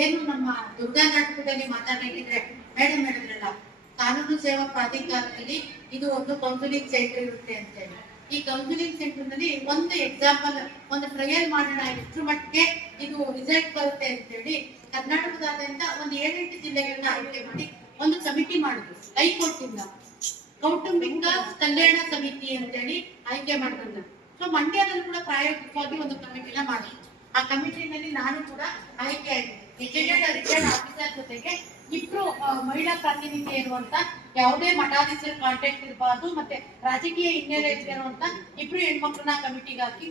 ಏನು ನಮ್ಮ ದುರ್ಗಾ ನಾಟಕದಲ್ಲಿ ಮಾತಾಡಿದ್ರೆ ಮೇಡಮ್ ಹೇಳಿದ್ರಲ್ಲ, ಕಾನೂನು ಸೇವಾ ಪ್ರಾಧಿಕಾರದಲ್ಲಿ ಇದು ಒಂದು ಕೌನ್ಸಿಲಿಂಗ್ ಸೆಂಟರ್ ಇರುತ್ತೆ ಅಂತ ಹೇಳಿ. ಈ ಕೌನ್ಸಿಲಿಂಗ್ ಸೆಂಟರ್ ನಲ್ಲಿ ಒಂದು ಎಕ್ಸಾಂಪಲ್, ಒಂದು ಟ್ರಯಲ್ ಮಾಡೋಣ, ಇಷ್ಟ್ರ ಮಟ್ಟಿಗೆ ಇದು ರಿಸಲ್ಟ್ ಬರುತ್ತೆ ಅಂತ ಹೇಳಿ ಕರ್ನಾಟಕದಾದ್ಯಂತ ಒಂದು 7-8 ಜಿಲ್ಲೆಗಳನ್ನ ಆಯ್ಕೆ ಮಾಡಿ ಒಂದು ಕಮಿಟಿ ಮಾಡಿದ್ರು ಹೈಕೋರ್ಟ್ ಇಂದ. ಕೌಟುಂಬಿಕ ಕಲ್ಯಾಣ ಸಮಿತಿ ಅಂತೇಳಿ ಆಯ್ಕೆ ಮಾಡಿದ್ರು. ಸೊ ಮಂಡ್ಯದಲ್ಲೂ ಕೂಡ ಪ್ರಾಯೋಗಿಕವಾಗಿ ಒಂದು ಕಮಿಟಿನ ಮಾಡಿದ್ರು. ಆ ಕಮಿಟಿನಲ್ಲಿ ನಾನು ಕೂಡ ಆಯ್ಕೆ ಆಗಿದೆ. ರಿಟೈರ್ಡ್ ಆಫೀಸರ್ ಜೊತೆಗೆ ಇಬ್ರು ಮಹಿಳಾ ಪ್ರಾತಿನಿಧ್ಯ ಇರುವಂತ, ಯಾವುದೇ ಮಠಾಧೀಶರ ಕಾಂಟ್ಯಾಕ್ಟ್ ಇರಬಾರ್ದು, ಮತ್ತೆ ರಾಜಕೀಯ ಹಿನ್ನೆಲೆ ಇರುವಂತ ಇಬ್ರು ಹೆಣ್ಮಕ್ಳನ್ನ ಕಮಿಟಿಗೆ ಹಾಕಿ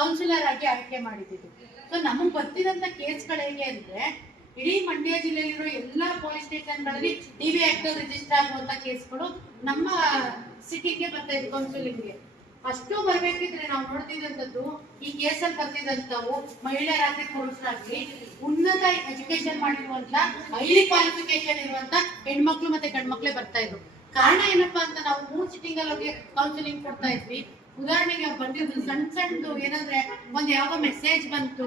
ಕೌನ್ಸಿಲರ್ ಆಗಿ ಆಯ್ಕೆ ಮಾಡಿದ್ದು. ಸೊ ನಮಗ್ ಬರ್ತಿದಂತ ಕೇಸ್ಗಳು ಹೇಗೆ ಅಂದ್ರೆ, ಇಡೀ ಮಂಡ್ಯ ಜಿಲ್ಲೆಯಲ್ಲಿರೋ ಎಲ್ಲಾ ಪೊಲೀಸ್ ಸ್ಟೇಷನ್ಗಳಲ್ಲಿ ಡಿವಿ ಆಕ್ಟ್ ರಿಜಿಸ್ಟರ್ ಆಗುವಂತ ಕೇಸ್ಗಳು ನಮ್ಮ ಸಿಟಿಗೆ ಬರ್ತಾ ಇದೆ ಕೌನ್ಸಿಲಿಂಗ್ಗೆ. ಅಷ್ಟು ಬರ್ಬೇಕಿದ್ರೆ ನಾವು ನೋಡ್ತಿದ್ದಂಥದ್ದು, ಈ ಕೇಸಲ್ಲಿ ಬರ್ತಿದ್ದಂಥವು ಮಹಿಳೆಯರಾಗ್ಲಿ ಪುರುಷರಾಗ್ಲಿ ಉನ್ನತ ಎಜುಕೇಶನ್ ಮಾಡಿರುವಂತ, ಹೈಲಿ ಕ್ವಾಲಿಫಿಕೇಶನ್ ಇರುವಂತ ಹೆಣ್ಮಕ್ಳು ಮತ್ತೆ ಗಂಡ್ಮಕ್ಳೇ ಬರ್ತಾ ಇದ್ರು. ಕಾರಣ ಏನಪ್ಪಾ ಅಂತ, ನಾವು 3 ಸಿಟ್ಟಿಂಗ್ ಅಲ್ಲಿ ಹೋಗಿ ಕೌನ್ಸಿಲಿಂಗ್ ಕೊಡ್ತಾ ಇದ್ವಿ. ಉದಾಹರಣೆಗೆ ಬಂದಿದ್ದು ಸಣ್ಣದು ಏನಂದ್ರೆ, ಒಂದ್ ಯಾವ ಮೆಸೇಜ್ ಬಂತು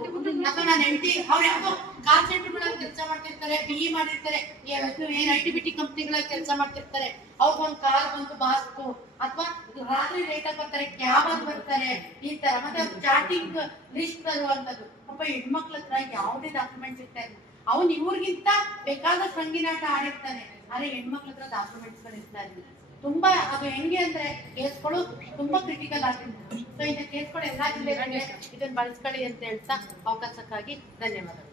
ಅಥವಾ ನಾನು ಹೆಂಡತಿ ಅವ್ರು ಯಾವ್ದೋ ಕಾಲ್ ಸೆಂಟರ್ಗಳಲ್ಲಿ ಕೆಲಸ ಮಾಡ್ತಿರ್ತಾರೆ, BE ಮಾಡಿರ್ತಾರೆ, ಏನ್ IT-BT ಕಂಪ್ನಿಗಳಲ್ಲಿ ಕೆಲಸ ಮಾಡ್ತಿರ್ತಾರೆ, ಅವ್ರಿಗೊಂದು ಕಾಲ್ ಬಂತು ಬಾಸ್ತು, ಅಥವಾ ರಾತ್ರಿ ಲೇಟ್ ಆಗಿ ಬರ್ತಾರೆ, ಕ್ಯಾಬ್ ಅಲ್ಲಿ ಬರ್ತಾರೆ, ಈ ತರ. ಮತ್ತೆ ಚಾಟಿಂಗ್ ಲಿಸ್ಟ್ ತರುವಂತದ್ದು. ಪಾಪ ಹೆಣ್ಮಕ್ಳ ಹತ್ರ ಯಾವುದೇ ಡಾಕ್ಯುಮೆಂಟ್ಸ್ ಇರ್ತಾ ಇಲ್ಲ. ಅವ್ನು ಇವ್ರಿಗಿಂತ ಬೇಕಾದ ಸಂಗೀನಾಟ ಆಡಿರ್ತಾನೆ, ಆದ್ರೆ ಹೆಣ್ಮಕ್ಳ ಹತ್ರ ಡಾಕ್ಯುಮೆಂಟ್ಸ್ ಗಳು ಇರ್ತಾ ಇಲ್ಲ. ತುಂಬಾ ಅದು ಹೆಂಗೆ ಅಂದ್ರೆ, ಕೇಸ್ಗಳು ತುಂಬಾ ಕ್ರಿಟಿಕಲ್ ಆಗಿರ್ತದೆ. ಸೊ ಇಂಥ ಕೇಸ್ಗಳು ಎಲ್ಲಾ ಜಿಲ್ಲೆಗಳಿಗೆ ಇದನ್ನ ಬಳಸ್ಕೊಳ್ಳಿ ಅಂತ ಹೇಳ್ತಾ ಅವಕಾಶಕ್ಕಾಗಿ ಧನ್ಯವಾದಗಳು.